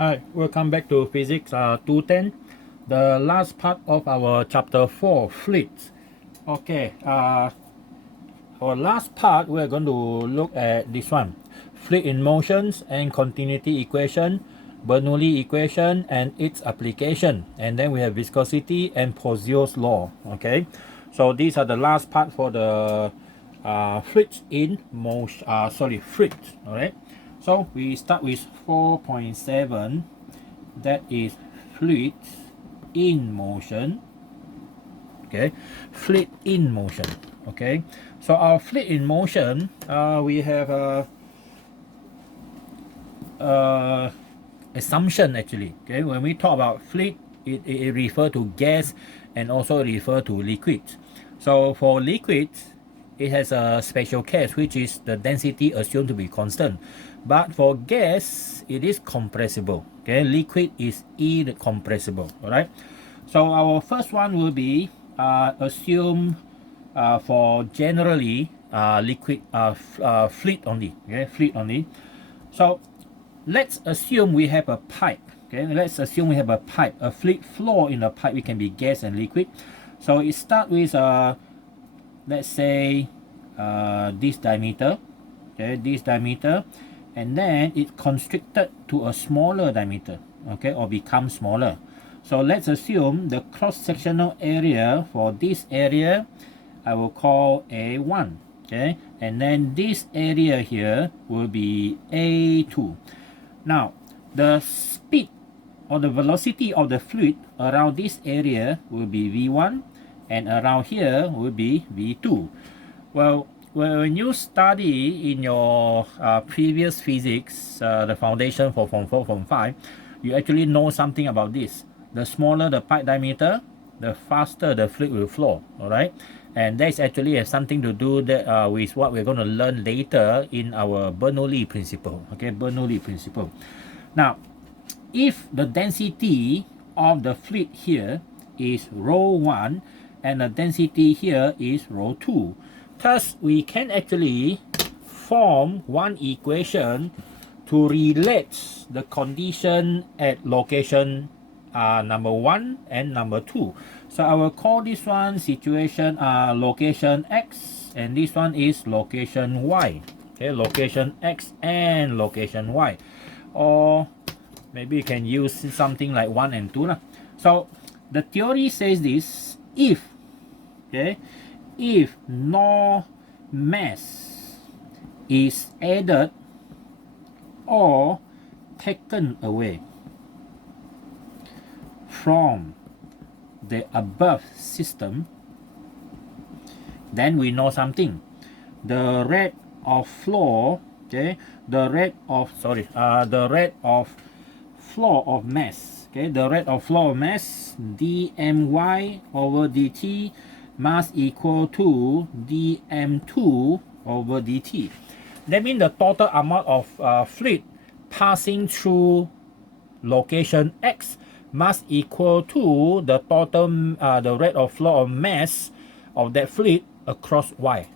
Hi, welcome back to Physics 210, the last part of our chapter 4, fluids. Okay, our last part we're going to look at this one, fluid in motions and continuity equation, Bernoulli equation and its application, and then we have viscosity and Pozio's law. Okay, so these are the last part for the fluids in motion, fluids. All right, so we start with 4.7, that is fluids in motion. Okay, fluid in motion. Okay, so our fluid in motion, we have a assumption actually. Okay, when we talk about fluid, it refers to gas and also refer to liquids. So for liquids, it has a special case, which is the density assumed to be constant. But for gas, it is compressible. Okay, liquid is incompressible. All right. So our first one will be assume for generally liquid fluid only. Okay, fluid only. So let's assume we have a pipe. Okay, let's assume we have a pipe, a fluid flow in a pipe. It can be gas and liquid. So it starts with let's say this diameter. Okay, this diameter, and then it constricted to a smaller diameter. Okay, or becomes smaller. So let's assume the cross-sectional area for this area I will call A1. Okay, and then this area here will be A2. Now the speed or the velocity of the fluid around this area will be V1, and around here will be V2. Well, when you study in your previous physics, the foundation for Form 4, Form 5, you actually know something about this. The smaller the pipe diameter, the faster the fluid will flow. All right, and that's actually has something to do that with what we're going to learn later in our Bernoulli principle. Okay, Bernoulli principle. Now, if the density of the fluid here is rho 1 and the density here is rho 2, thus we can actually form one equation to relate the condition at location number 1 and number 2. So I will call this one situation location X, and this one is location Y. Okay, location X and location Y, or maybe you can use something like 1 and 2 lah. So the theory says this: if no mass is added or taken away from the above system, then we know something. The rate of flow, okay, the rate of flow of mass, okay, the rate of flow of mass, dmy over dt must equal to dm2 over dt. That means the total amount of fluid passing through location X must equal to the total the rate of flow of mass of that fluid across Y.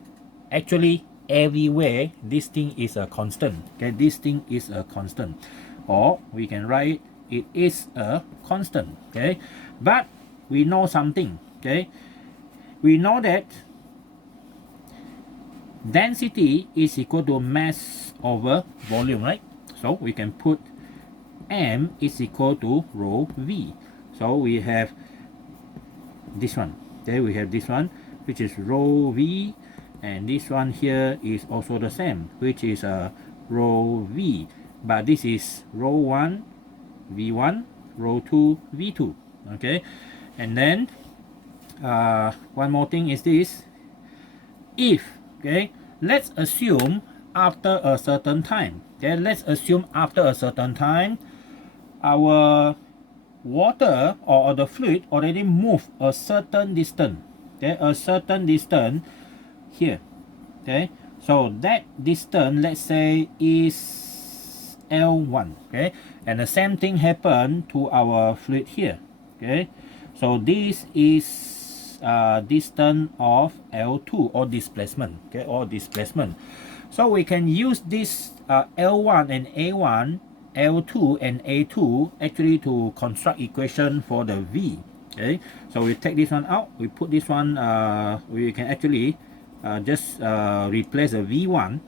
Actually, everywhere this thing is a constant. Okay, this thing is a constant, or we can write it is a constant. Okay, but we know something. Okay, we know that density is equal to mass over volume, right? So we can put M is equal to rho V. So we have this one. Okay, we have this one, which is rho V, and this one here is also the same, which is rho V. But this is rho 1 V1, rho 2 V2. Okay, and then one more thing is this: if, okay, let's assume after a certain time, okay, let's assume after a certain time our water or the fluid already moved a certain distance, okay, a certain distance here. Okay, so that distance, let's say, is L1. Okay, and the same thing happened to our fluid here. Okay, so this is distance of L2, or displacement. Okay, or displacement. So we can use this L1 and A1 L2 and A2 actually to construct equation for the V. Okay, so we take this one out, we put this one, we can actually just replace the V1.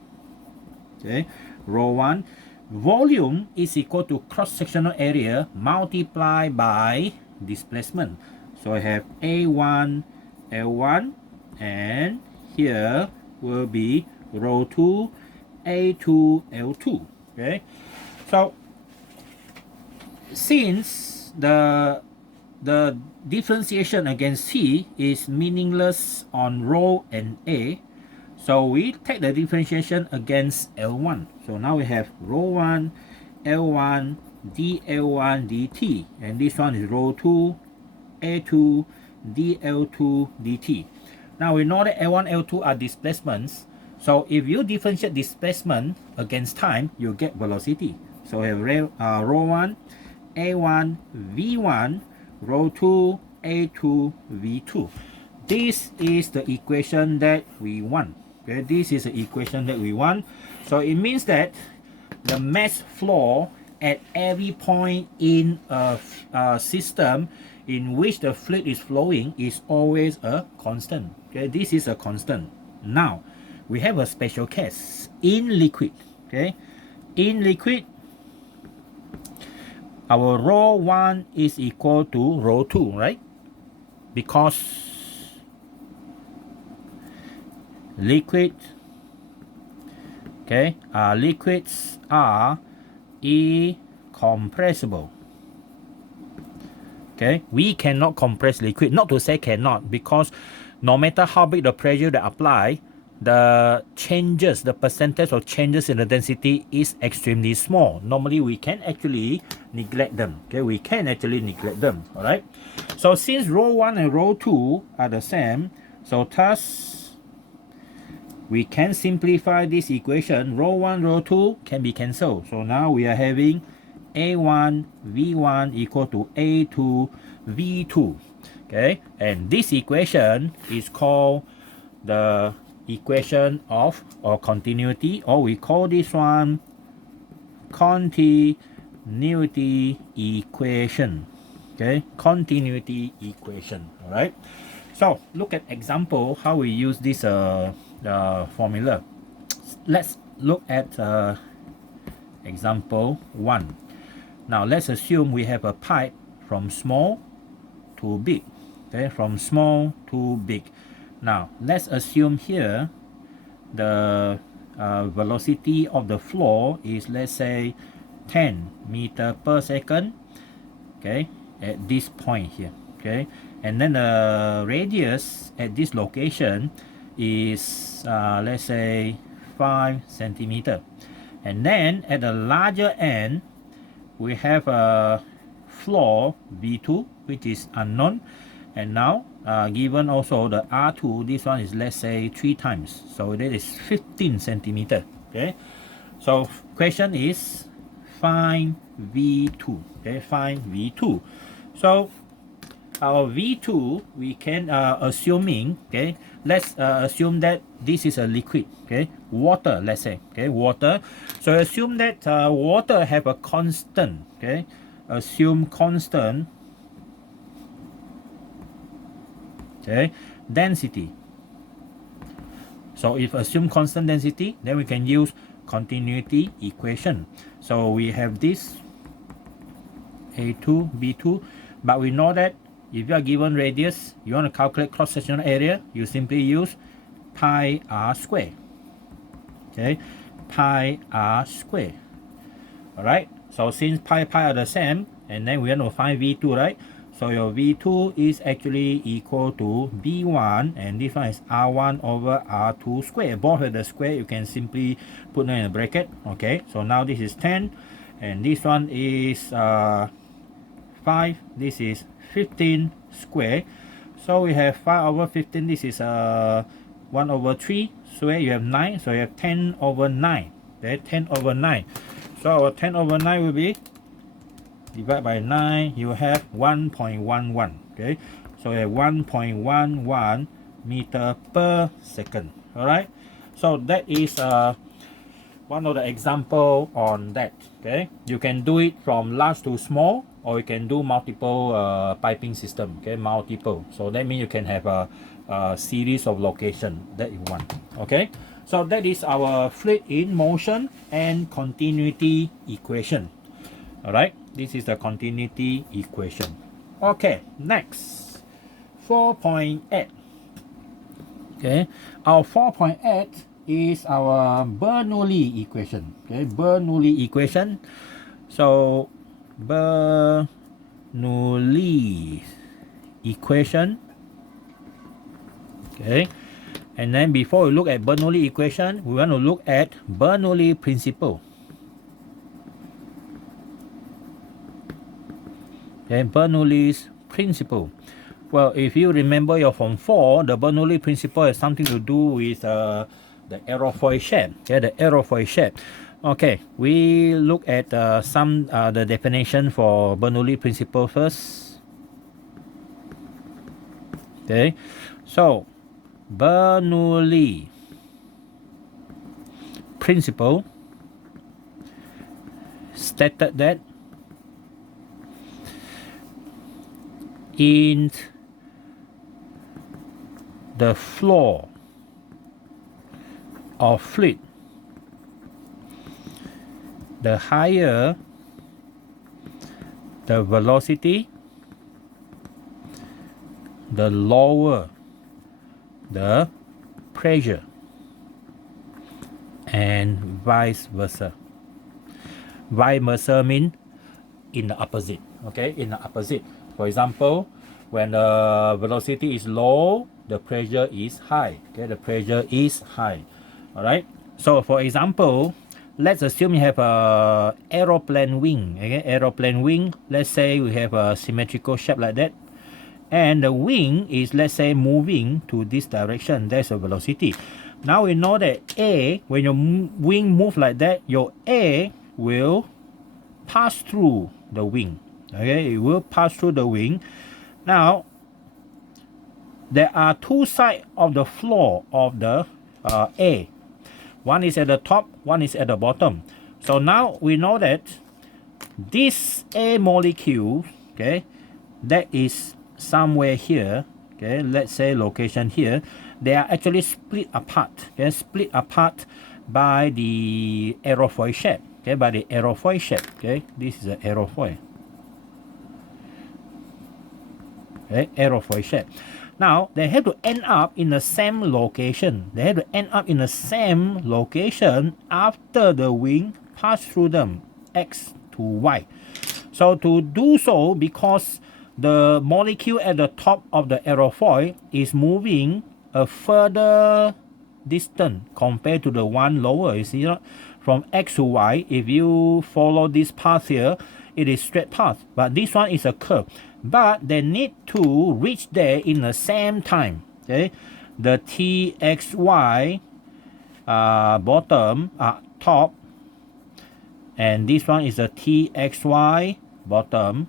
Okay, rho 1 volume is equal to cross-sectional area multiplied by displacement. So I have A1 L1, and here will be rho 2 A2 L2. Okay, so since the differentiation against C is meaningless on rho and A, so we take the differentiation against L1. So now we have rho 1 L1 dL1 dt, and this one is rho 2 A2 dL2 dt. Now we know that L1 L2 are displacements, so if you differentiate displacement against time, you get velocity. So we have rho 1 A1 V1 rho 2 A2 V2. This is the equation that we want. Okay, this is the equation that we want. So it means that the mass flow at every point in a system in which the fluid is flowing is always a constant. Okay, this is a constant. Now we have a special case in liquid. Okay, in liquid, our rho 1 is equal to rho 2, right? Because liquid, okay, liquids are incompressible. Okay, we cannot compress liquid. Not to say cannot, because no matter how big the pressure they apply, the changes, the percentage of changes in the density is extremely small. Normally we can actually neglect them. Okay, we can actually neglect them. All right, so since rho 1 and rho 2 are the same, so thus we can simplify this equation. Rho 1 rho 2 can be cancelled, so now we are having A1 V1 equal to A2 V2. Okay, and this equation is called the equation of or continuity, or we call this one continuity equation. Okay, continuity equation. All right, so look at example how we use this formula. Let's look at example 1. Now let's assume we have a pipe from small to big. Okay, from small to big. Now let's assume here the velocity of the flow is, let's say, 10 meter per second. Okay, at this point here. Okay, and then the radius at this location is let's say 5 centimeter, and then at the larger end we have a flow V2 which is unknown, and now given also the R2, this one is, let's say, 3 times, so that is 15 centimeter. Okay, so question is find V2. Okay, find V2. So our V2 we can assuming, okay, let's assume that this is a liquid, okay, water, let's say, okay, water. So assume that water have a constant, okay, assume constant, okay, density. So if assume constant density, then we can use continuity equation. So we have this A2 B2, but we know that if you are given radius, you want to calculate cross-sectional area, you simply use pi r square. Okay, pi r square. All right, so since pi are the same, and then we want to find V2, right? So your V2 is actually equal to B1, and this one is R1 over R2 square. Both of the square you can simply put in a bracket. Okay, so now this is 10, and this one is 5, this is 15 square. So we have 5 over 15, this is 1 over 3 square, you have 9, so you have 10 over 9. Okay, 10 over 9. So our 10 over 9 will be divide by 9, you have 1.11. Okay, so you have 1.11 meter per second. All right, so that is one of the example on that. Okay, you can do it from large to small, or you can do multiple piping system. Okay, multiple. So that means you can have a series of location that you want. Okay, so that is our fluid in motion and continuity equation. All right, this is the continuity equation. Okay, next 4.8. Okay, our 4.8 is our Bernoulli equation. Okay, Bernoulli equation. So Bernoulli equation. Okay, and then before we look at Bernoulli equation, we want to look at Bernoulli principle. Okay, Bernoulli's principle. Well, if you remember your Form 4, the Bernoulli principle has something to do with the aerofoil shape. Okay, the aerofoil shape. Okay, we look at the definition for Bernoulli principle first. Okay, so Bernoulli principle stated that in the flow of fluid, the higher the velocity, the lower the pressure, and vice versa. Vice versa means in the opposite. Okay, in the opposite. For example, when the velocity is low, the pressure is high. Okay, the pressure is high. All right. So for example, let's assume you have a aeroplane wing. Okay, aeroplane wing. Let's say we have a symmetrical shape like that, and the wing is, let's say, moving to this direction. That's the velocity. Now we know that A, when your wing move like that, your A will pass through the wing. Okay, it will pass through the wing. Now, there are two sides of the floor of the A. One is at the top, one is at the bottom. So now we know that this A molecule, okay, that is somewhere here, okay, let's say location here, they are actually split apart. Okay, split apart by the aerofoil shape. Okay, by the aerofoil shape. Okay, this is the aerofoil. Okay, aerofoil shape. Now they have to end up in the same location. They have to end up in the same location after the wing pass through them, X to Y. So to do so, because the molecule at the top of the aerofoil is moving a further distance compared to the one lower. You see, from X to Y, if you follow this path here, it is straight path, but this one is a curve. But they need to reach there in the same time. Okay, the TXY bottom, top, and this one is the TXY bottom.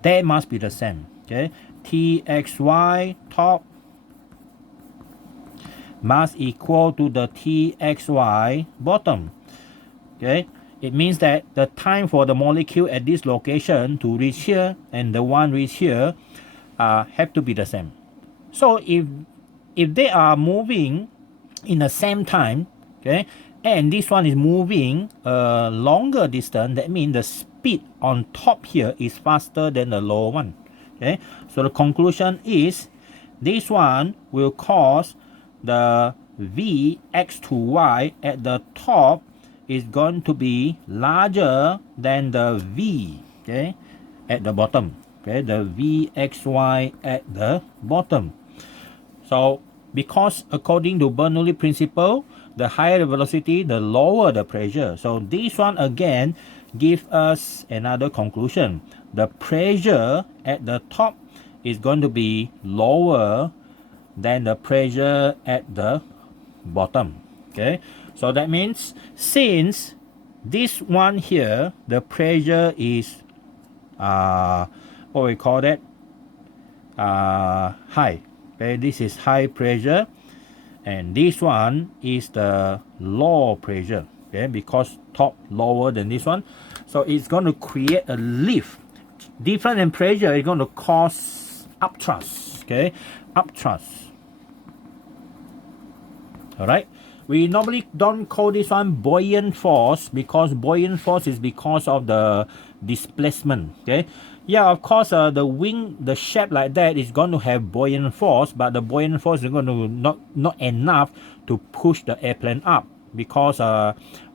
They must be the same. Okay, TXY top must equal to the TXY bottom. Okay, it means that the time for the molecule at this location to reach here and the one reach here have to be the same. So if they are moving in the same time, okay, and this one is moving a longer distance, that means the speed on top here is faster than the lower one. Okay, so the conclusion is this one will cause the V X to Y at the top is going to be larger than the V, okay, at the bottom. Okay, the Vxy at the bottom. So because according to Bernoulli principle, the higher the velocity, the lower the pressure. So this one again gives us another conclusion. The pressure at the top is going to be lower than the pressure at the bottom. Okay, so that means since this one here, the pressure is what we call that, high. Okay, this is high pressure, and this one is the low pressure. okay, because top lower than this one. So it's going to create a lift. Difference in pressure is going to cause upthrust, okay, upthrust. All right. We normally don't call this one buoyant force, because buoyant force is because of the displacement. Okay. Yeah, of course, the wing, the shape like that is going to have buoyant force, but the buoyant force is going to not enough to push the airplane up, because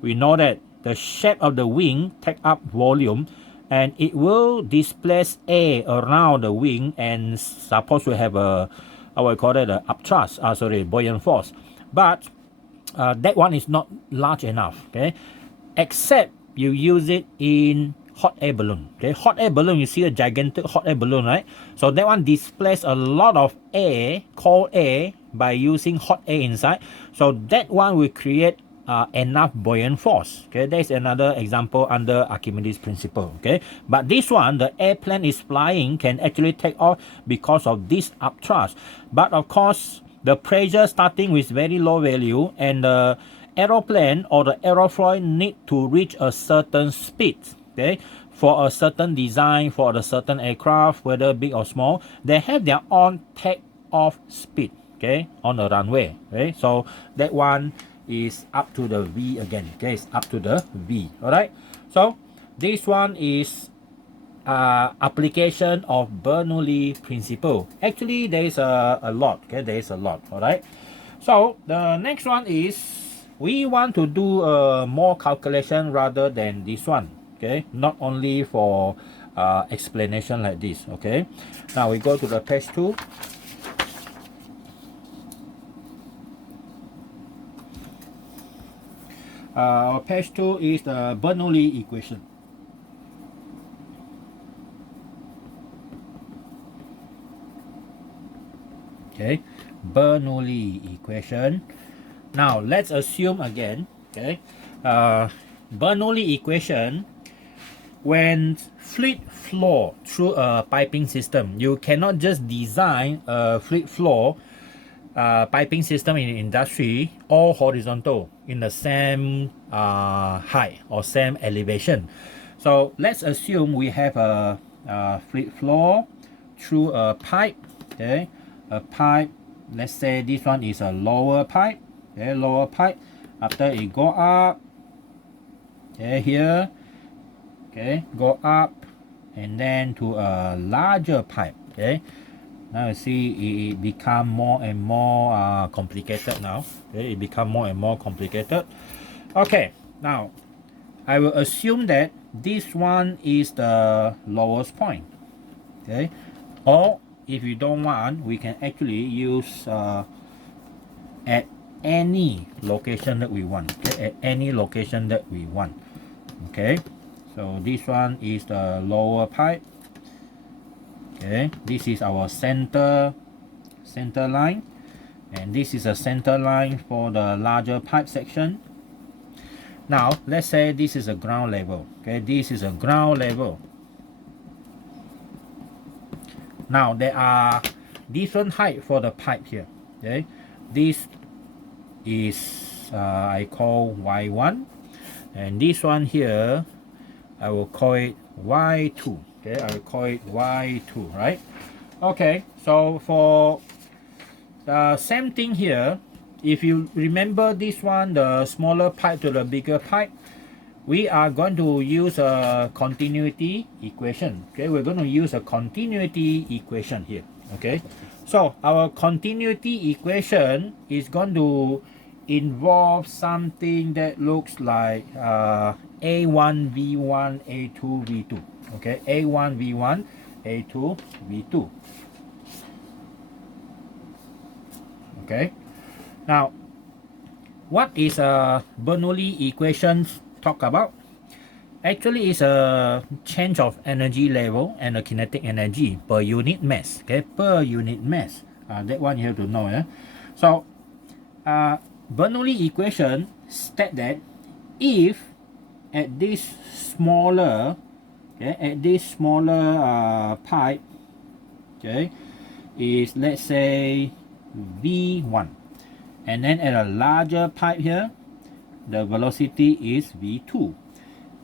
we know that the shape of the wing take up volume, and it will displace air around the wing, and supposed to have a, I will call it a upthrust, buoyant force. But that one is not large enough, okay, except you use it in hot air balloon. Okay, hot air balloon, you see a gigantic hot air balloon, right? So that one displaces a lot of air, cold air, by using hot air inside. So that one will create enough buoyant force. Okay, there's another example under Archimedes principle. Okay, but this one, the airplane is flying, can actually take off because of this upthrust. But of course, the pressure starting with very low value, and the aeroplane or the aerofoil need to reach a certain speed. Okay, for a certain design, for a certain aircraft, whether big or small, they have their own take-off speed, okay, on the runway. Okay, so that one is up to the V again. Okay, it's up to the V. All right. So this one is application of Bernoulli principle. Actually, there is a lot. Okay, there is a lot. All right. So the next one is, we want to do more calculation rather than this one. Okay, not only for explanation like this. Okay, now we go to the page 2. Page 2 is the Bernoulli equation. Okay, Bernoulli equation. Now let's assume again, okay, Bernoulli equation, when fluid flow through a piping system, you cannot just design a fluid flow piping system in the industry all horizontal in the same height or same elevation. So let's assume we have a fluid flow through a pipe. Okay, a pipe, let's say this one is a lower pipe. Okay, lower pipe. After it go up, okay, here, okay, go up, and then to a larger pipe. Okay, now you see it become more and more complicated now. Okay, it become more and more complicated. Okay, now I will assume that this one is the lowest point. Okay, or if you don't want, we can actually use at any location that we want. Okay, at any location that we want. Okay, so this one is the lower pipe. Okay, this is our center line, and this is a center line for the larger pipe section. Now let's say this is a ground level. Okay, this is a ground level. Now there are different height for the pipe here. Okay, this is I call Y1, and this one here I will call it Y2. Okay, I will call it Y2, right? Okay, so for the same thing here, if you remember this one, the smaller pipe to the bigger pipe, we are going to use a continuity equation. Okay, we're going to use a continuity equation here. Okay, so our continuity equation is going to involve something that looks like A1 V1 A2 V2. Okay, A1 V1 A2 V2. Okay, now what is Bernoulli equations talk about? Actually, it's a change of energy level and a kinetic energy per unit mass. Okay, per unit mass. That one you have to know. Yeah? So Bernoulli equation state that if at this smaller, okay, at this smaller pipe, okay, is let's say V1, and then at a larger pipe here, the velocity is v2,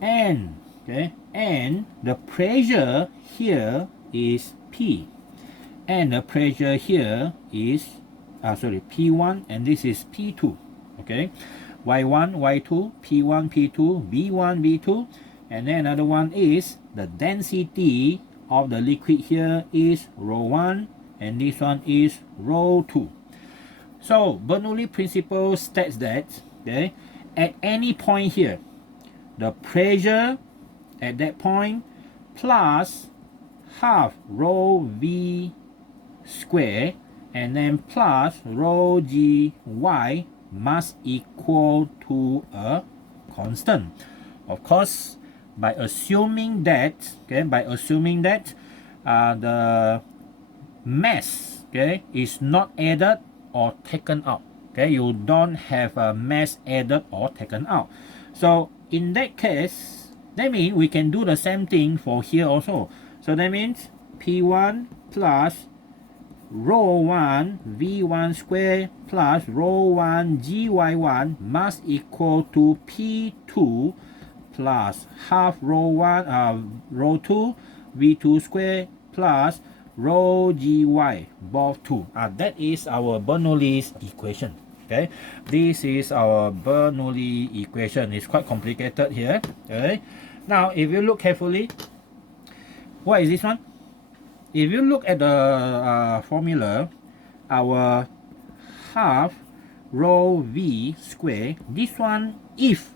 and okay, and the pressure here is P, and the pressure here is P1, and this is P2. Okay, Y1, Y2, P1, P2, V1, V2, and then another one is the density of the liquid here is ρ1, and this one is ρ2. So Bernoulli principle states that, okay, at any point here, the pressure at that point plus half rho v square and then plus rho g y must equal to a constant. Of course, by assuming that, okay, the mass, okay, is not added or taken out. Okay, you don't have a mass added or taken out. So in that case, that means we can do the same thing for here also. So that means P1 plus ρ1 v1 square plus ρ1 gy1 must equal to P2 plus half ρ2 v2 square plus rho gy both 2. That is our Bernoulli's equation. Okay, this is our Bernoulli equation. It's quite complicated here. Okay, now if you look carefully, what is this one? If you look at the formula, our half rho v square, this one, if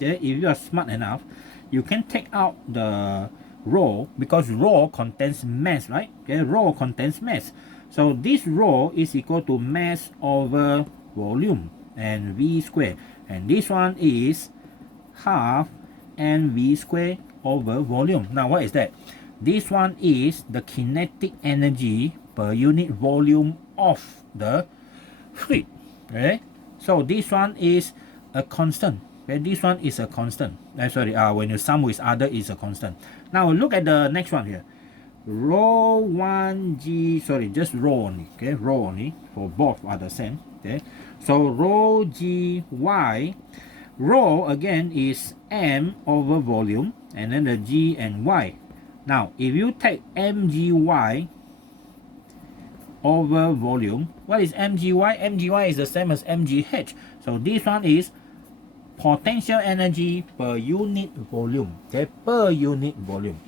you are smart enough, you can take out the rho, because rho contains mass, right? Okay, rho contains mass. So this rho is equal to mass over volume and v square, and this one is half mv square over volume. Now what is that? This one is the kinetic energy per unit volume of the fluid. Okay, so this one is a constant. Okay, this one is a constant. When you sum with other, is a constant. Now look at the next one here. Rho1 g, just rho only. Okay, rho only, for both are the same. Okay, so rho gy, rho again is m over volume, and then the g and y. Now if you take mgy over volume, what is mgy? Mgy is the same as mgh. So this one is potential energy per unit volume. Okay, per unit volume.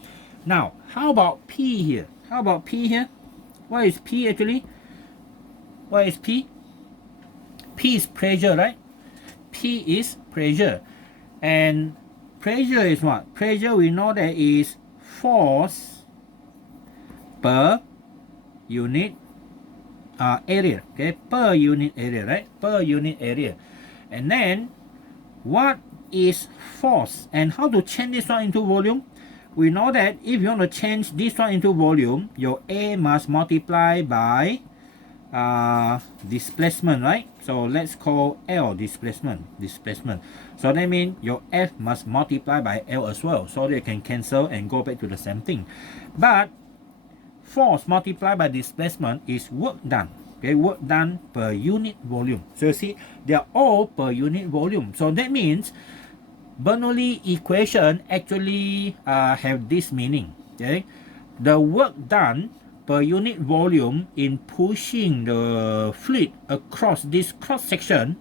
Now how about P here? What is P actually? What is P? P is pressure, right? P is pressure. And pressure is what? Pressure, we know that is force per unit area. Okay, per unit area, right? Per unit area. And then what is force, and how to change this one into volume? We know that if you want to change this one into volume, your A must multiply by displacement, right? So let's call L displacement. So that means your F must multiply by L as well, so they can cancel and go back to the same thing. But force multiplied by displacement is work done. Okay, work done per unit volume. So you see, they are all per unit volume. So that means Bernoulli equation actually have this meaning. Okay, the work done per unit volume in pushing the fluid across this cross section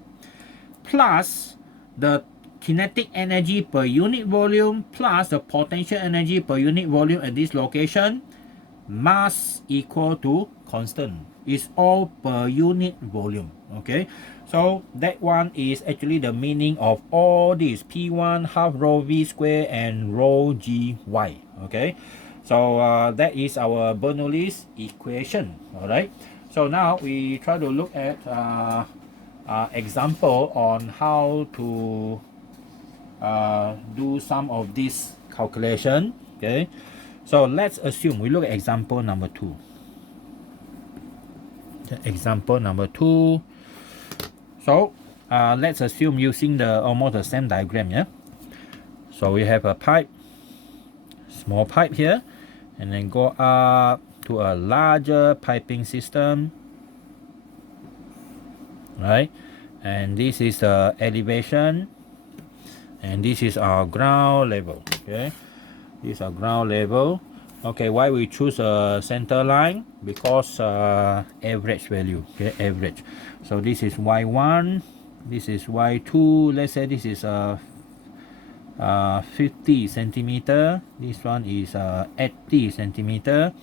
plus the kinetic energy per unit volume plus the potential energy per unit volume at this location must equal to constant. It's all per unit volume. Okay, so that one is actually the meaning of all this P1 half rho v square and rho gy. Okay, so that is our Bernoulli's equation. All right, so now we try to look at example on how to do some of this calculation. Okay, so let's assume we look at example number 2. Example number 2. So let's assume using the almost the same diagram. Yeah, so we have a pipe, small pipe here, and then go up to a larger piping system, right? And this is the elevation, and this is our ground level. Okay, this is our ground level. Okay, why we choose a center line? Because average value. Okay, average. So this is y1, this is y2. Let's say this is 50 centimeter. This one is 80 centimeter.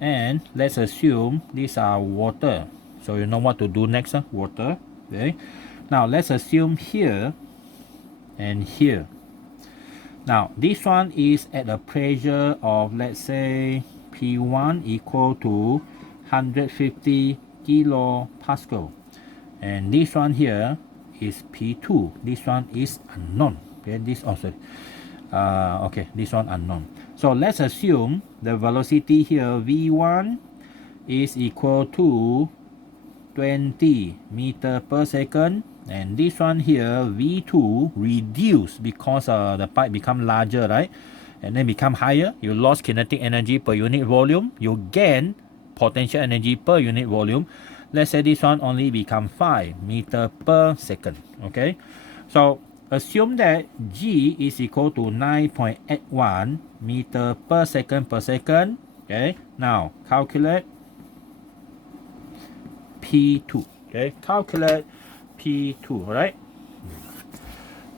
And let's assume these are water. So you know what to do next, water. Okay. Now let's assume here and here. Now this one is at a pressure of, let's say, P1 equal to 150 kilopascal, and this one here is P2. This one is unknown. Okay, this also okay, this one unknown. So let's assume the velocity here V1 is equal to 20 meter per second, and this one here V2 reduced because the pipe become larger, right, and then become higher. You lost kinetic energy per unit volume, you gain potential energy per unit volume. Let's say this one only become 5 meter per second. Okay, so assume that G is equal to 9.81 meter per second per second. Okay, now calculate P2. Okay, calculate P2, right?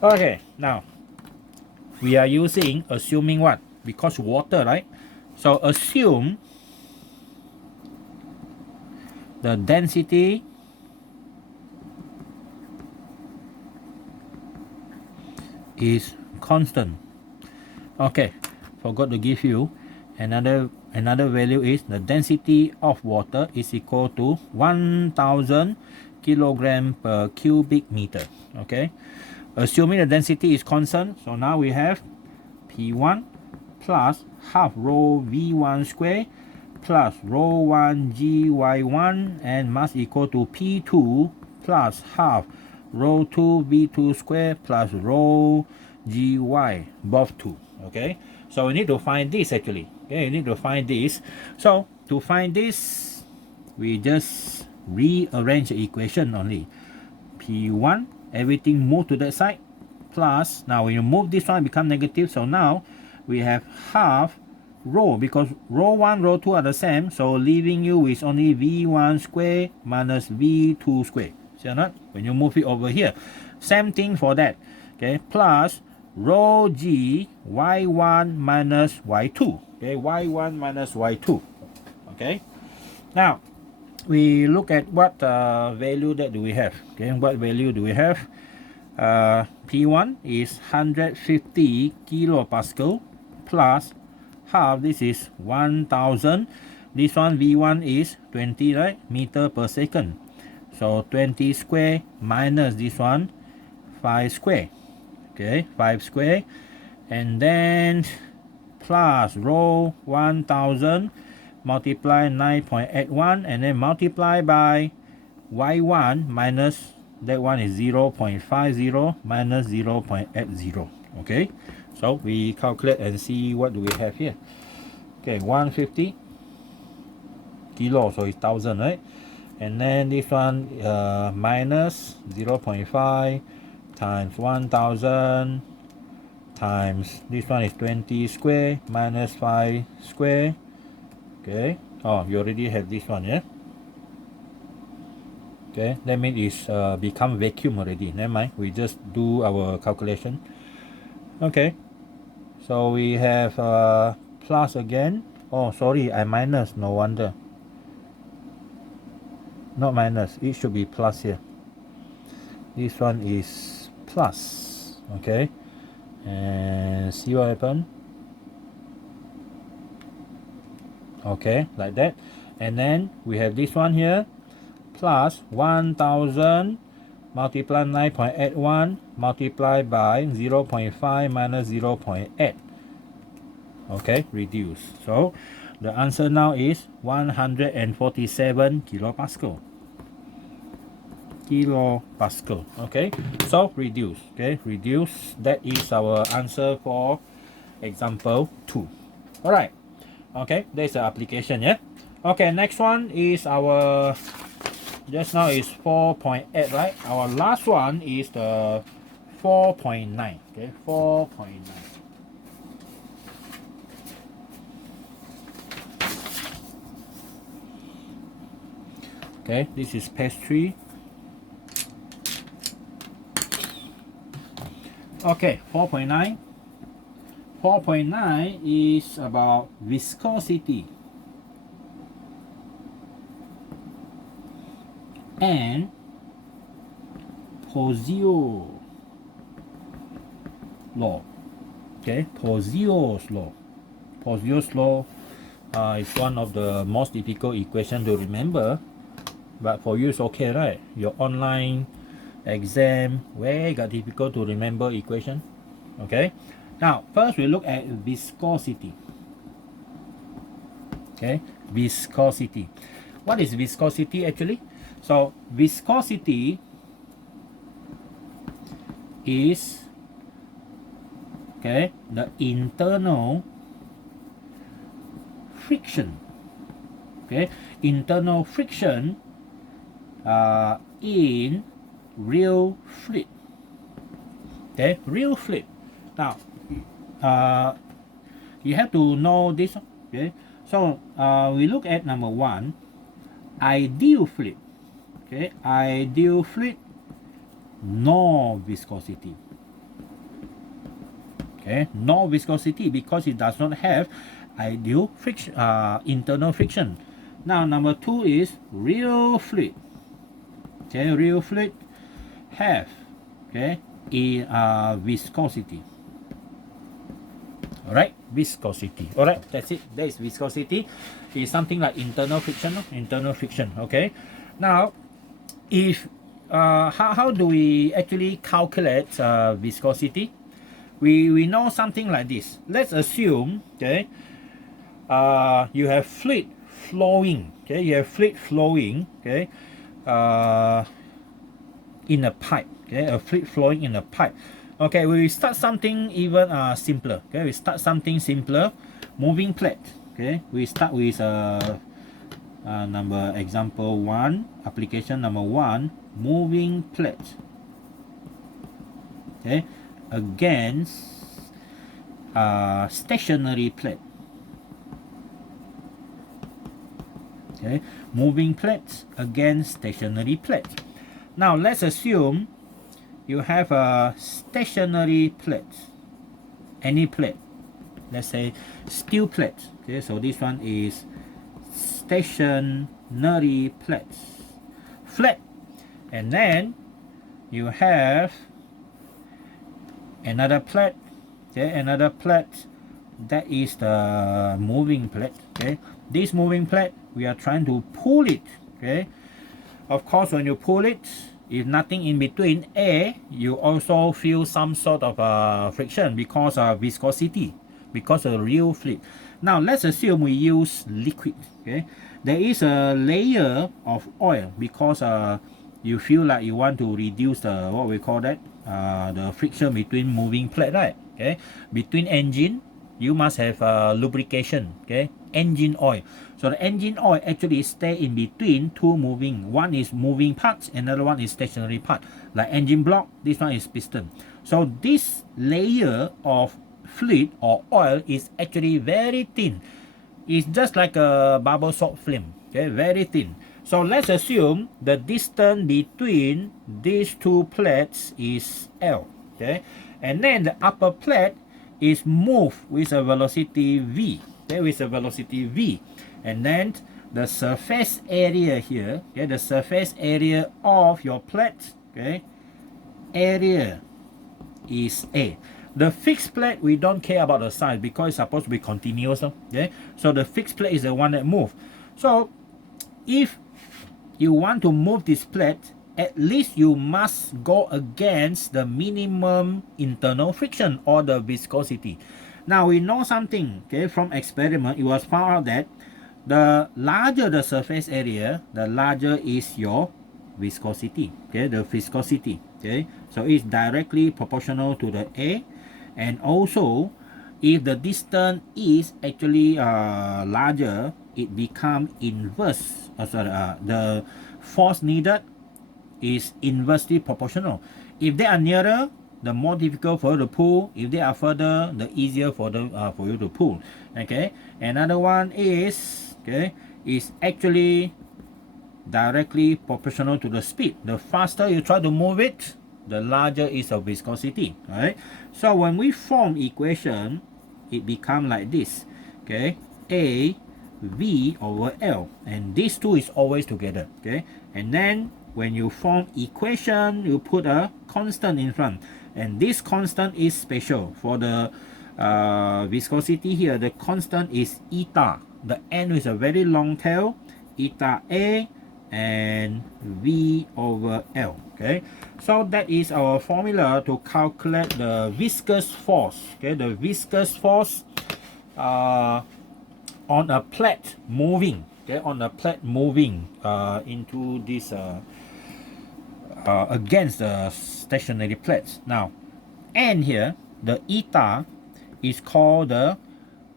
Okay, now we are assuming what? Because water, right? So assume the density is constant. Okay, forgot to give you another value. Is the density of water is equal to 1000 kilogram per cubic meter. Okay, assuming the density is constant, so now we have P1 plus half rho V1 square plus rho 1 GY1 and mass equal to P2 plus half rho 2 V2 square plus rho GY, both 2. Okay, so we need to find this actually. Okay, you need to find this. So to find this, we just rearrange the equation only. P1, everything move to that side, plus, now when you move this one, become negative. So now we have half rho, because rho 1, rho 2 are the same. So leaving you with only V1 square minus V2 square. See or not? When you move it over here. Same thing for that. Okay, plus rho G Y1 minus Y2. Okay, Y1 minus Y2. Okay, now we look at what value that do we have. Okay, what value do we have? P1 is 150 kilopascal plus half, this is 1000. This one V1 is 20, right, meter per second. So 20 square minus this one 5 square. Okay, 5 square, and then plus rho 1000 multiply 9.81 and then multiply by y1 minus that one is 0.50 minus 0.80. Okay, so we calculate and see what do we have here. Okay, 150 kilo, so it's 1000, right? And then this one minus 0.5 times 1000 times this one is 20 square minus 5 square. Okay, oh, you already have this one, yeah? Okay, that means it's become vacuum already. Never mind, we just do our calculation. Okay, so we have plus again. Oh, sorry, I minus, no wonder. Not minus, it should be plus here. This one is plus. Okay, and see what happened. Okay, like that. And then we have this one here, plus 1000 multiply 9.81 multiply by 0.5 minus 0.8. Okay, reduce. So the answer now is 147 kilopascal. Kilopascal. Okay, so reduce. Okay, reduce. That is our answer for example 2. All right. Okay, there's the application, yeah. Okay, next one is our, just now is 4.8, right? Our last one is the 4.9. Okay, 4.9. Okay, this is page 3. Okay, 4.9. 4.9 is about viscosity and Poiseuille's law. Okay, Poiseuille's law. Poiseuille's law is one of the most difficult equations to remember, but for you it's okay, right? Your online exam, where got difficult to remember equation? Okay, now first we look at viscosity. Okay, viscosity. What is viscosity actually? So viscosity is, okay, the internal friction. Okay, internal friction in real fluid. Okay, real fluid. Now you have to know this. Okay, so we look at number 1, ideal fluid. Okay, ideal fluid, no viscosity. Okay, no viscosity because it does not have ideal friction, internal friction. Now number 2 is real fluid. Okay, real fluid have, okay, a viscosity. Alright, viscosity. Alright, that's it. That is viscosity. It's something like internal friction. Internal friction. Okay. Now, if how do we actually calculate viscosity? We know something like this. Let's assume, okay, you have fluid flowing. Okay, you have fluid flowing. Okay, in a pipe. Okay, a fluid flowing in a pipe. Okay, we start something even simpler. Okay, we start something simpler. Moving plate. Okay, we start with number example 1, application number 1, moving plate. Okay, against stationary plate. Okay, moving plate against stationary plate. Now let's assume you have a stationary plate, any plate, let's say steel plate. Okay, so this one is stationary plate, flat, and then you have another plate. Okay, another plate, that is the moving plate. Okay, this moving plate, we are trying to pull it. Okay, of course when you pull it, if nothing in between air, you also feel some sort of friction because of viscosity, because of real fluid. Now let's assume we use liquid. Okay, there is a layer of oil because you feel like you want to reduce the, what we call that, the friction between moving plate, right? Okay, between engine, you must have lubrication. Okay, engine oil. So the engine oil actually stay in between two moving. One is moving parts, another one is stationary part. Like engine block, this one is piston. So this layer of fluid or oil is actually very thin. It's just like a bubble salt film. Okay, very thin. So let's assume the distance between these two plates is L. Okay, and then the upper plate is moved with a velocity v. Okay, with a velocity v, and then the surface area here. Okay, the surface area of your plate. Okay, area is A. The fixed plate, we don't care about the size because it's supposed to be continuous. Okay, so the fixed plate is the one that moves. So if you want to move this plate, at least you must go against the minimum internal friction or the viscosity. Now we know something, okay, from experiment. It was found out that the larger the surface area, the larger is your viscosity. Okay, the viscosity. Okay, so it's directly proportional to the A, and also if the distance is actually larger, it becomes inverse. The force needed is inversely proportional. If they are nearer, the more difficult for you to pull. If they are further, the easier for you to pull. Okay. Another one is, okay, is actually directly proportional to the speed. The faster you try to move it, the larger is the viscosity. Right. So when we form equation, it become like this. Okay. A V over L, and these two is always together. Okay. And then when you form equation, you put a constant in front, and this constant is special. For the viscosity here, the constant is eta. The n is a very long tail, eta A and V over L. Okay, so that is our formula to calculate the viscous force. Okay, the viscous force on a plate moving. Okay, on a plate moving into this against the stationary plates. Now, n here, the eta is called the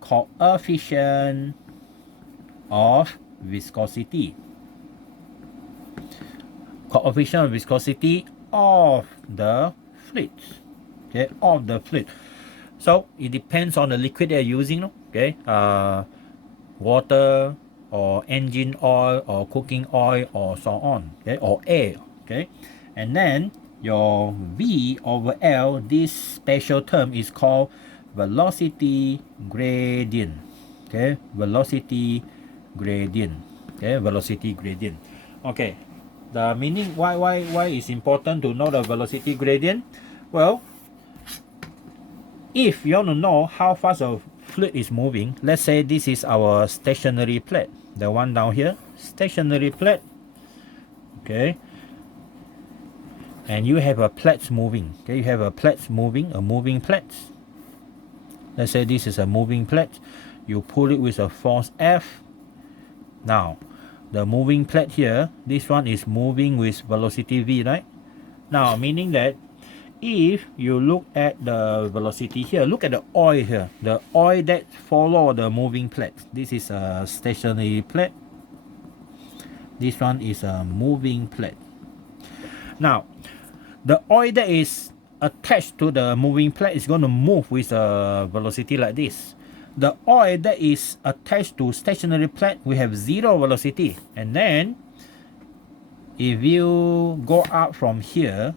coefficient of viscosity. Coefficient of viscosity of the fluid. Okay, of the fluid. So it depends on the liquid they're using. Okay, water or engine oil or cooking oil or so on. Okay, or air. Okay, and then your V over L, this special term is called velocity gradient. Okay, velocity gradient. Okay, velocity gradient. Okay, the meaning, why is important to know the velocity gradient? Well, if you want to know how fast a fluid is moving, let's say this is our stationary plate, the one down here, stationary plate. Okay, and you have a plate moving. Okay, you have a plate moving, a moving plate. Let's say this is a moving plate. You pull it with a force F. Now, the moving plate here, this one is moving with velocity V, right? Now, meaning that if you look at the velocity here, look at the oil here, the oil that follow the moving plate. This is a stationary plate. This one is a moving plate. Now, the oil that is attached to the moving plate is going to move with a velocity like this. The oil that is attached to stationary plate, we have zero velocity. And then, if you go up from here,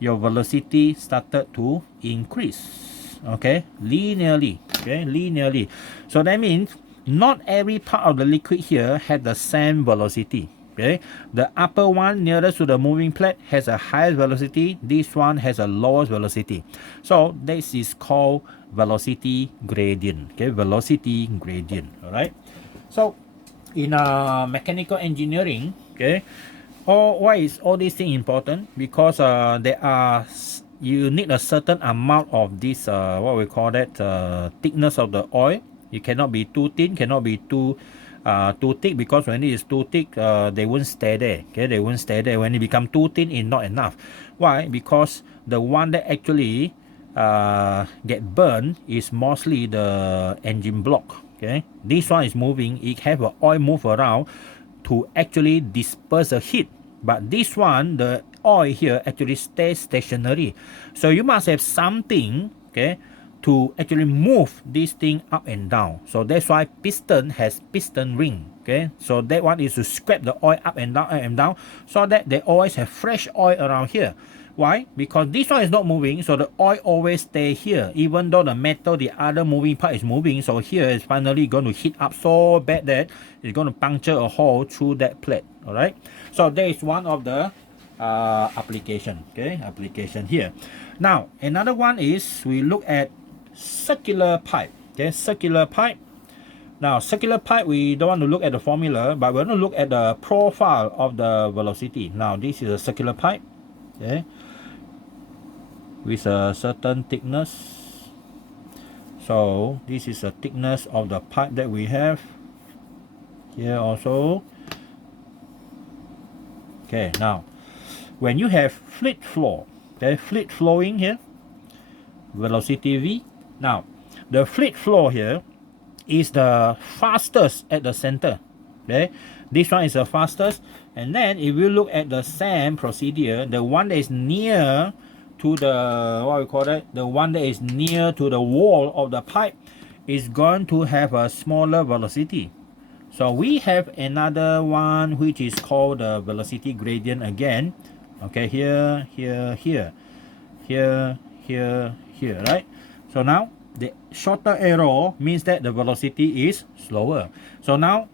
your velocity started to increase. Okay, linearly. Okay, linearly. So that means not every part of the liquid here had the same velocity. Okay, the upper one nearest to the moving plate has a highest velocity. This one has a lowest velocity. So this is called velocity gradient. Okay, velocity gradient. All right. So in mechanical engineering, okay, why is all these things important? Because you need a certain amount of this what we call that thickness of the oil. It cannot be too thin, cannot be too thick, because when it is too thick, they won't stay there. Okay, they won't stay there. When it become too thin, it's not enough. Why? Because the one that actually get burned is mostly the engine block. Okay, this one is moving. It have a oil move around to actually disperse the heat. But this one, the oil here actually stays stationary. So you must have something, okay, to actually move this thing up and down. So that's why piston has piston ring. Okay, so that one is to scrape the oil up and down, so that they always have fresh oil around here. Why? Because this one is not moving, so the oil always stay here, even though the metal, the other moving part is moving. So here is finally going to heat up so bad that it's going to puncture a hole through that plate. All right. So that is one of the application. Okay, application here. Now another one is we look at circular pipe. Okay, circular pipe. Now circular pipe, we don't want to look at the formula, but we're going to look at the profile of the velocity. Now this is a circular pipe. Okay, with a certain thickness. So this is the thickness of the pipe that we have here also. Okay, now when you have fluid flow, okay, fluid flowing here, velocity V. Now the fluid flow here is the fastest at the center. Okay, this one is the fastest. And then if you look at the same procedure, the one that is near to the, what we call it, the one that is near to the wall of the pipe is going to have a smaller velocity. So we have another one which is called the velocity gradient again. Okay, here, here, here, here, here, here, right? So now the shorter arrow means that the velocity is slower. So now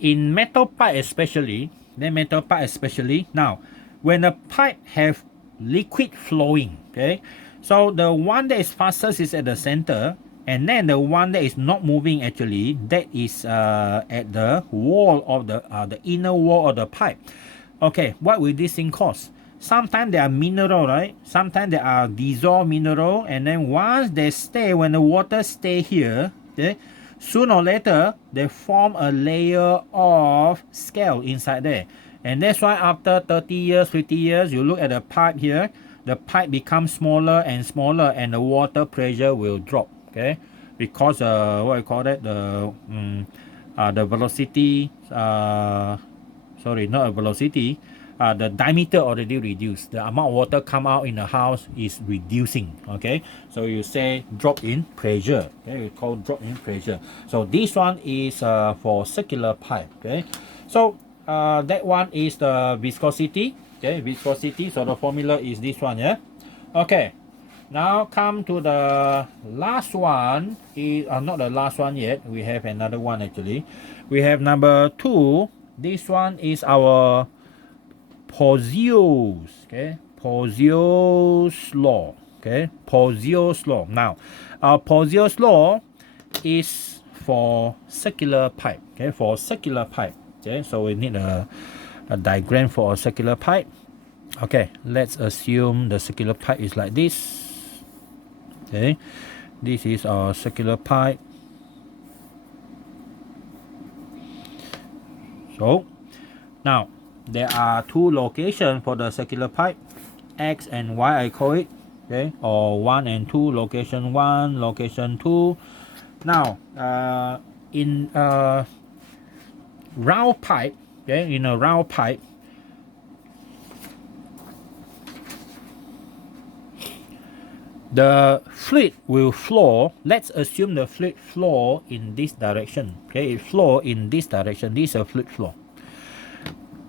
in metal pipe especially, now when a pipe have liquid flowing, okay, so the one that is fastest is at the center, and then the one that is not moving actually, that is at the wall of the inner wall of the pipe. Okay, what will this thing cause? Sometimes they are mineral, right? Sometimes they are dissolved mineral, and then once they stay, when the water stay here, okay, sooner or later they form a layer of scale inside there. And that's why after 30 years, 50 years, you look at the pipe here, the pipe becomes smaller and smaller, and the water pressure will drop, okay? Because what I call that, the velocity, sorry, not a velocity, the diameter already reduced. The amount of water come out in the house is reducing, okay? So you say drop in pressure, okay? We call drop in pressure. So this one is for circular pipe, okay? So that one is the viscosity, okay? Viscosity, so the formula is this one, yeah? Okay, now come to the last one, is not the last one yet, we have another one actually. We have number 2. This one is our Poiseuille's, okay, Poiseuille's law, okay, Poiseuille's law. Now, our Poiseuille's law is for circular pipe, okay, for circular pipe, okay. So we need a diagram for a circular pipe. Okay, let's assume the circular pipe is like this. Okay, this is our circular pipe. So now there are 2 locations for the circular pipe, X and Y I call it, okay, or 1 and 2, location 1, location 2. Now in a round pipe, okay, in a round pipe, the fluid will flow. Let's assume the fluid flow in this direction, okay, it flow in this direction. This is a fluid flow.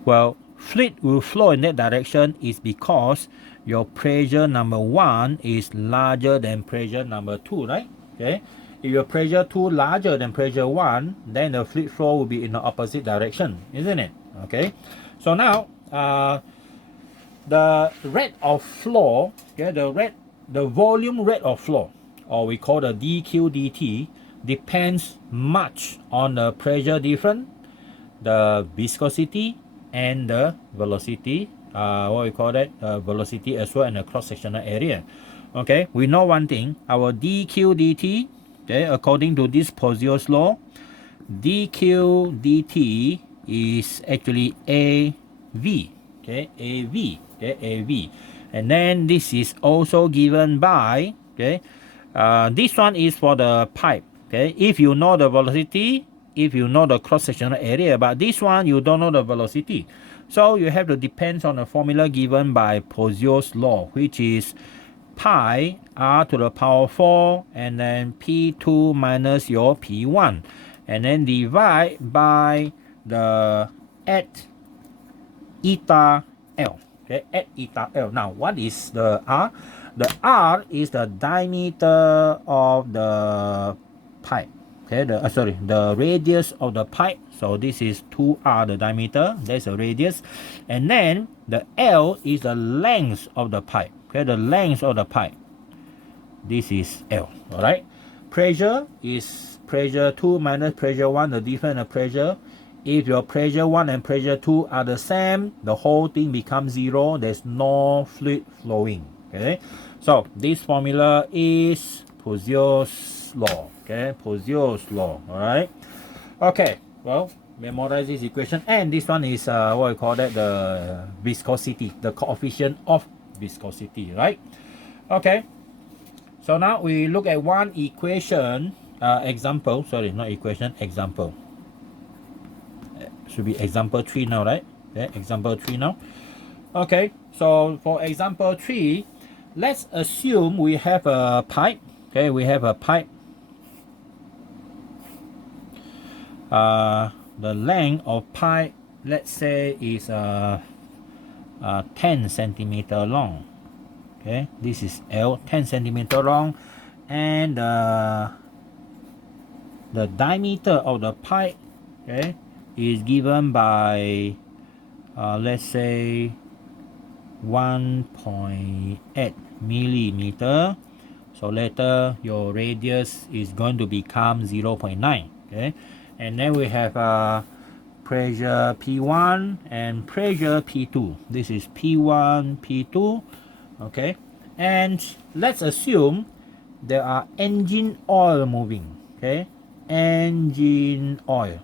Well, fluid will flow in that direction is because your pressure number 1 is larger than pressure number 2, right? Okay, if your pressure 2 larger than pressure 1, then the fluid flow will be in the opposite direction, isn't it? Okay, so now the rate of flow, okay, the volume rate of flow, or we call the dq dt, depends much on the pressure difference, the viscosity, and the velocity, what we call that, velocity as well, and the cross-sectional area. Okay, we know one thing, our dq dt, okay, according to this Poiseuille's law, dq dt is actually AV, okay, AV, okay, AV. And then this is also given by, okay, this one is for the pipe, okay, if you know the velocity, if you know the cross-sectional area, but this one you don't know the velocity. So you have to depend on the formula given by Poiseuille's law, which is pi r to the power 4 and then P2 minus your P1, and then divide by the at eta L, okay, at eta L. Now what is the R? The R is the diameter of the pipe, okay, the radius of the pipe. So this is 2r, the diameter, that's a radius, and then the L is the length of the pipe, okay, the length of the pipe, this is L. All right, pressure is pressure 2 minus pressure 1, the difference of pressure. If your pressure 1 and pressure 2 are the same, the whole thing becomes 0, there's no fluid flowing, okay. So this formula is Poiseuille's law, okay, Poiseuille's law. All right, okay, well, memorize this equation, and this one is what we call that, the viscosity, the coefficient of viscosity, right? Okay, so now we look at one equation, example, sorry, not equation, example. Should be example 3 now, right? Okay, example 3 now. Okay, so for example 3, let's assume we have a pipe. Okay, we have a pipe. The length of pipe, let's say, is 10 centimeter long. Okay, this is L, 10 centimeter long, and the diameter of the pipe, okay, is given by let's say 1.8 millimeter. So later your radius is going to become 0.9. Okay, and then we have pressure P1 and pressure P2. This is P1, P2. Okay, and let's assume there are engine oil moving. Okay, engine oil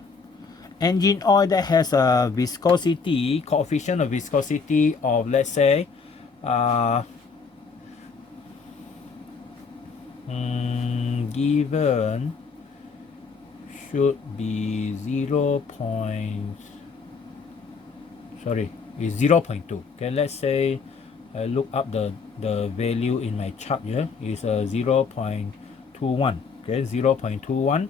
that has a viscosity coefficient of viscosity of, let's say, given should be 0.2. Okay, let's say I look up the value in my chart here is 0.21. Okay, 0.21.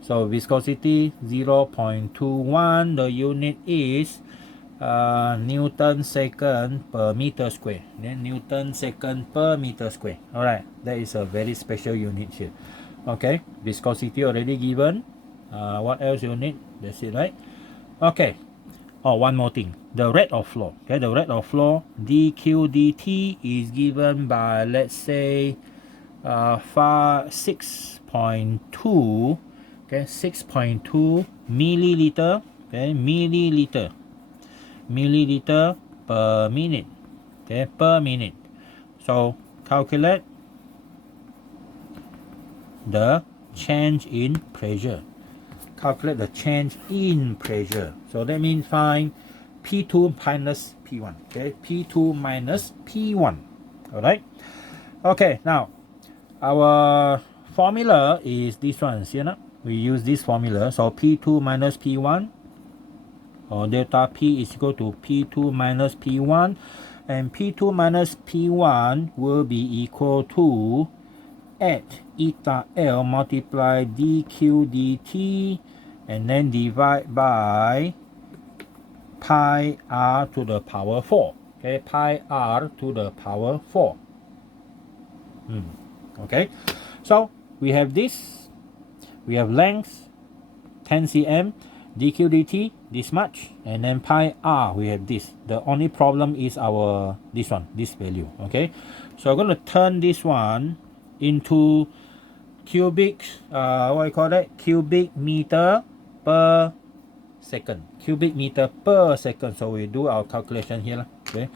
So viscosity 0.21. The unit is Newton second per meter square. Then Newton second per meter square. Alright, that is a very special unit here. Okay, viscosity already given. What else you need? That's it, right? Okay. Oh, one more thing. The rate of flow. Okay, the rate of flow dq dt is given by, let's say, 6.2. Okay, 6.2 milliliter. Okay, milliliter per minute. Okay, per minute. So calculate the change in pressure. Calculate the change in pressure. So that means find P2 minus P1. Okay, P2 minus P1. All right. Okay, now our formula is this one. See, no? We use this formula. So P2 minus P1, or delta P is equal to P2 minus P1, and P2 minus P1 will be equal to at eta L multiply dq dt, and then divide by pi r to the power 4. Okay, pi r to the power 4. Okay, so we have this. We have length 10 cm, dq dt this much, and then pi r we have this. The only problem is our this value. Okay, so I'm going to turn this one into cubic cubic meter per second. Cubic meter per second. So we do our calculation here. Okay,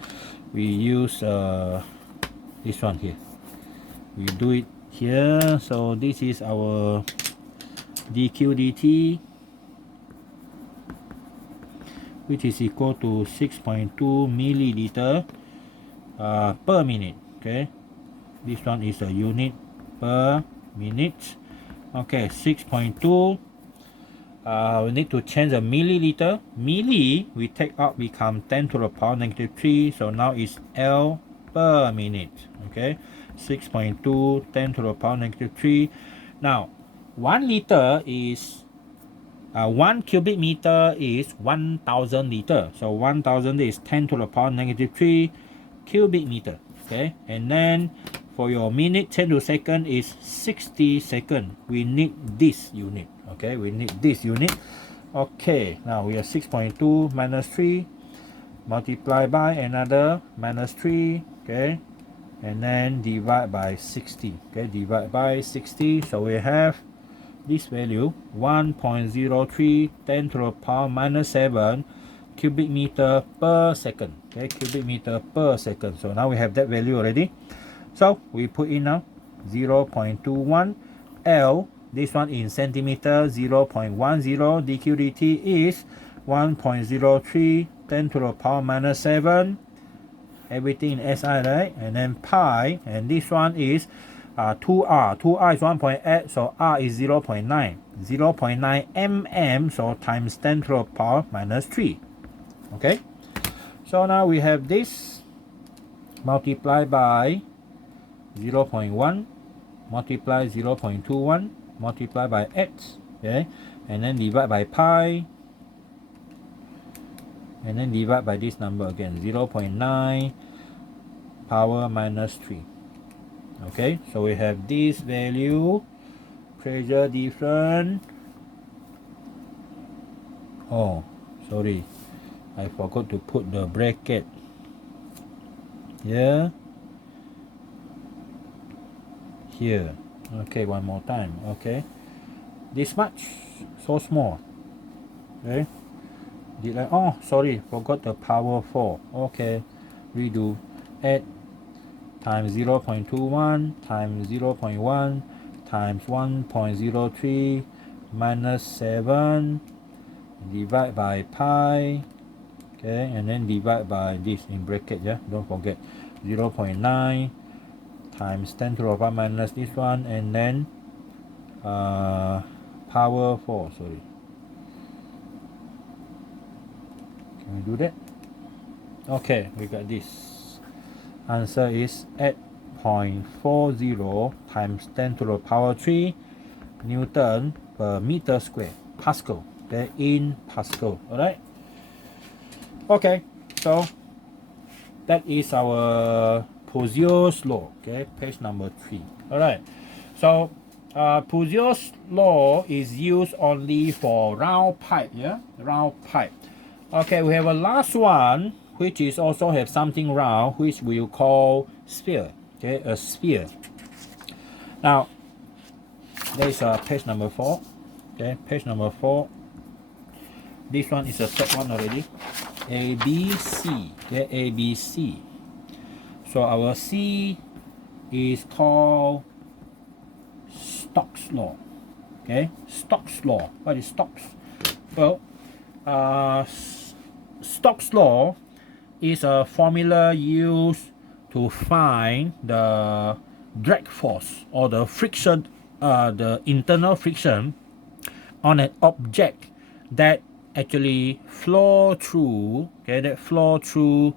we use this one here. We do it here. So this is our dq dt, which is equal to 6.2 milliliter per minute. Okay, this one is a unit per minute. Okay, 6.2. We need to change the milliliter. Milli we take out become 10 to the power negative 3. So now it's L per minute. Okay, 6.2 10 to the power negative 3. Now 1 liter is 1 cubic meter is 1000 liter. So 1000 is 10 to the power negative 3 cubic meter. Okay, and then for your minute 10 to second is 60 second. We need this unit. Okay, we need this unit. Okay, now we have 6.2 minus 3 multiply by another minus 3. Okay, and then divide by 60. Okay, divide by 60. So we have this value 1.03 10 to the power minus 7 cubic meter per second. Okay, cubic meter per second. So now we have that value already. So we put in now 0.21 L. This one in centimeter, 0.10. dq dt is 1.03 10 to the power minus 7. Everything in SI, right? And then pi, and this one is 2r. 2r is 1.8, so r is 0.9. 0.9 mm, so times 10 to the power minus 3. Okay, So now we have this multiplied by 0.1 multiply 0.21 multiply by x, okay, and then divide by pi, and then divide by this number again, 0.9 power minus 3. Okay, so we have this value, pressure difference. Oh, sorry, I forgot to put the bracket here. Here. Okay, one more time. Okay, this much, so small. Okay, did I? Oh, sorry, forgot the power 4. Okay, redo. Add times 0.21 times 0.1 times 1.03 minus 7 divide by pi. Okay, and then divide by this in bracket. Yeah, don't forget 0.9 times 10 to the power minus this one, and then power 4. Sorry, can we do that? Okay, we got this. Answer is at 0.40 times 10 to the power 3 Newton per meter square, Pascal. Okay, in Pascal. All right. Okay, so that is our Pujols law. Okay, page number 3. All right. So Pujols law is used only for round pipe. Yeah, round pipe. Okay, we have a last one, which is also have something round, which we will call sphere. Okay, a sphere. Now, there is page number 4. Okay, page number 4. This one is the third one already. A, B, C. Okay, A, B, C. So our C is called Stokes law. Okay, Stokes law. What is Stokes? Well, Stokes law is a formula used to find the drag force or the friction, the internal friction on an object that actually flow through, okay, that flow through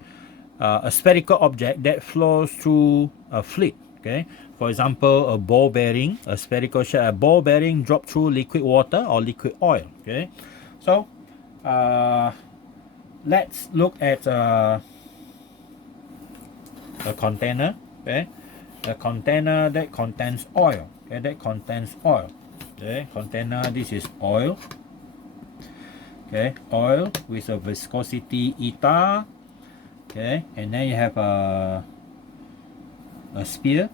a spherical object that flows through a fluid. Okay, for example, a ball bearing, a spherical shape, a ball bearing drop through liquid water or liquid oil. Okay, so let's look at a container. Okay, a container that contains oil. Okay, that contains oil. Okay, container, this is oil. Okay, oil with a viscosity eta. Okay, and then you have a sphere.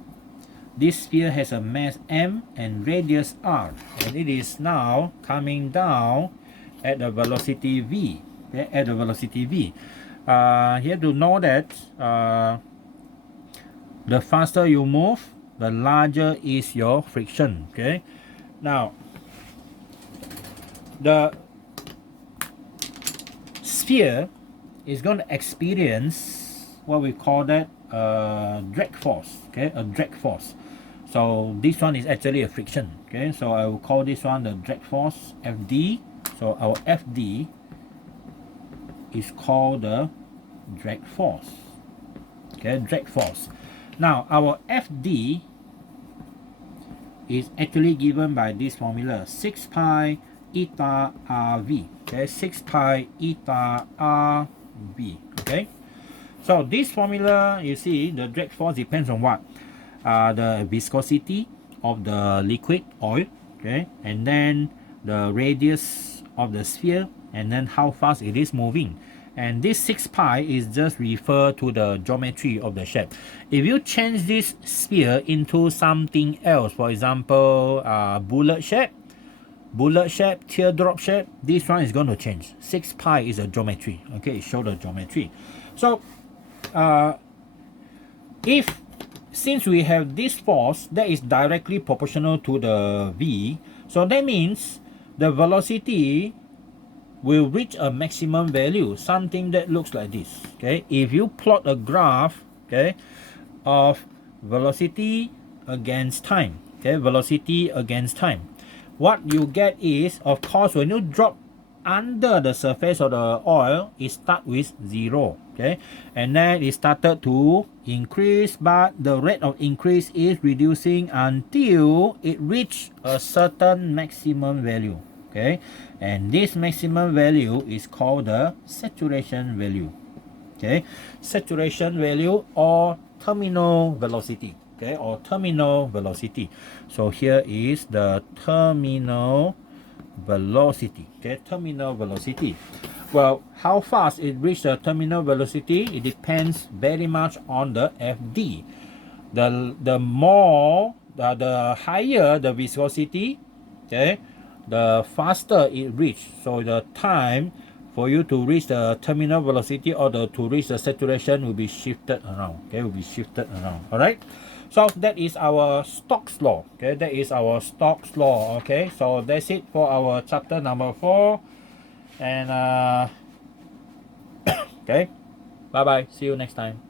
This sphere has a mass m and radius r, and it is now coming down at the velocity v. Okay, at the velocity v. You have to know that the faster you move, the larger is your friction. Okay, now the sphere is going to experience what we call that drag force. Okay, a drag force. So this one is actually a friction. Okay, so I will call this one the drag force, Fd. So our Fd is called the drag force. Okay, drag force. Now our Fd is actually given by this formula, 6 pi eta Rv. Okay, 6 pi eta Rv. Okay, so this formula, you see, the drag force depends on what? The viscosity of the liquid oil, okay, and then the radius of the sphere, and then how fast it is moving. And this 6 pi is just refer to the geometry of the shape. If you change this sphere into something else, for example, bullet shape, teardrop shape, this one is going to change. 6 pi is a geometry. Okay, show the geometry. So since we have this force that is directly proportional to the v, so that means the velocity will reach a maximum value, something that looks like this. Okay, if you plot a graph, okay, of velocity against time, okay, velocity against time, what you get is, of course, when you drop under the surface of the oil, it start with 0. Okay, and then it started to increase, but the rate of increase is reducing until it reached a certain maximum value. Okay, and this maximum value is called the saturation value. Okay, saturation value or terminal velocity. Okay, or terminal velocity. So here is the terminal velocity. Okay, terminal velocity. Well, how fast it reaches the terminal velocity, it depends very much on the FD. The more the higher the viscosity, okay, the faster it reach. So the time for you to reach the terminal velocity or to reach the saturation will be shifted around. Okay, will be shifted around. All right. So that is our Stokes law. Okay, that is our Stokes law. Okay, so that's it for our chapter number 4. And okay, bye bye. See you next time.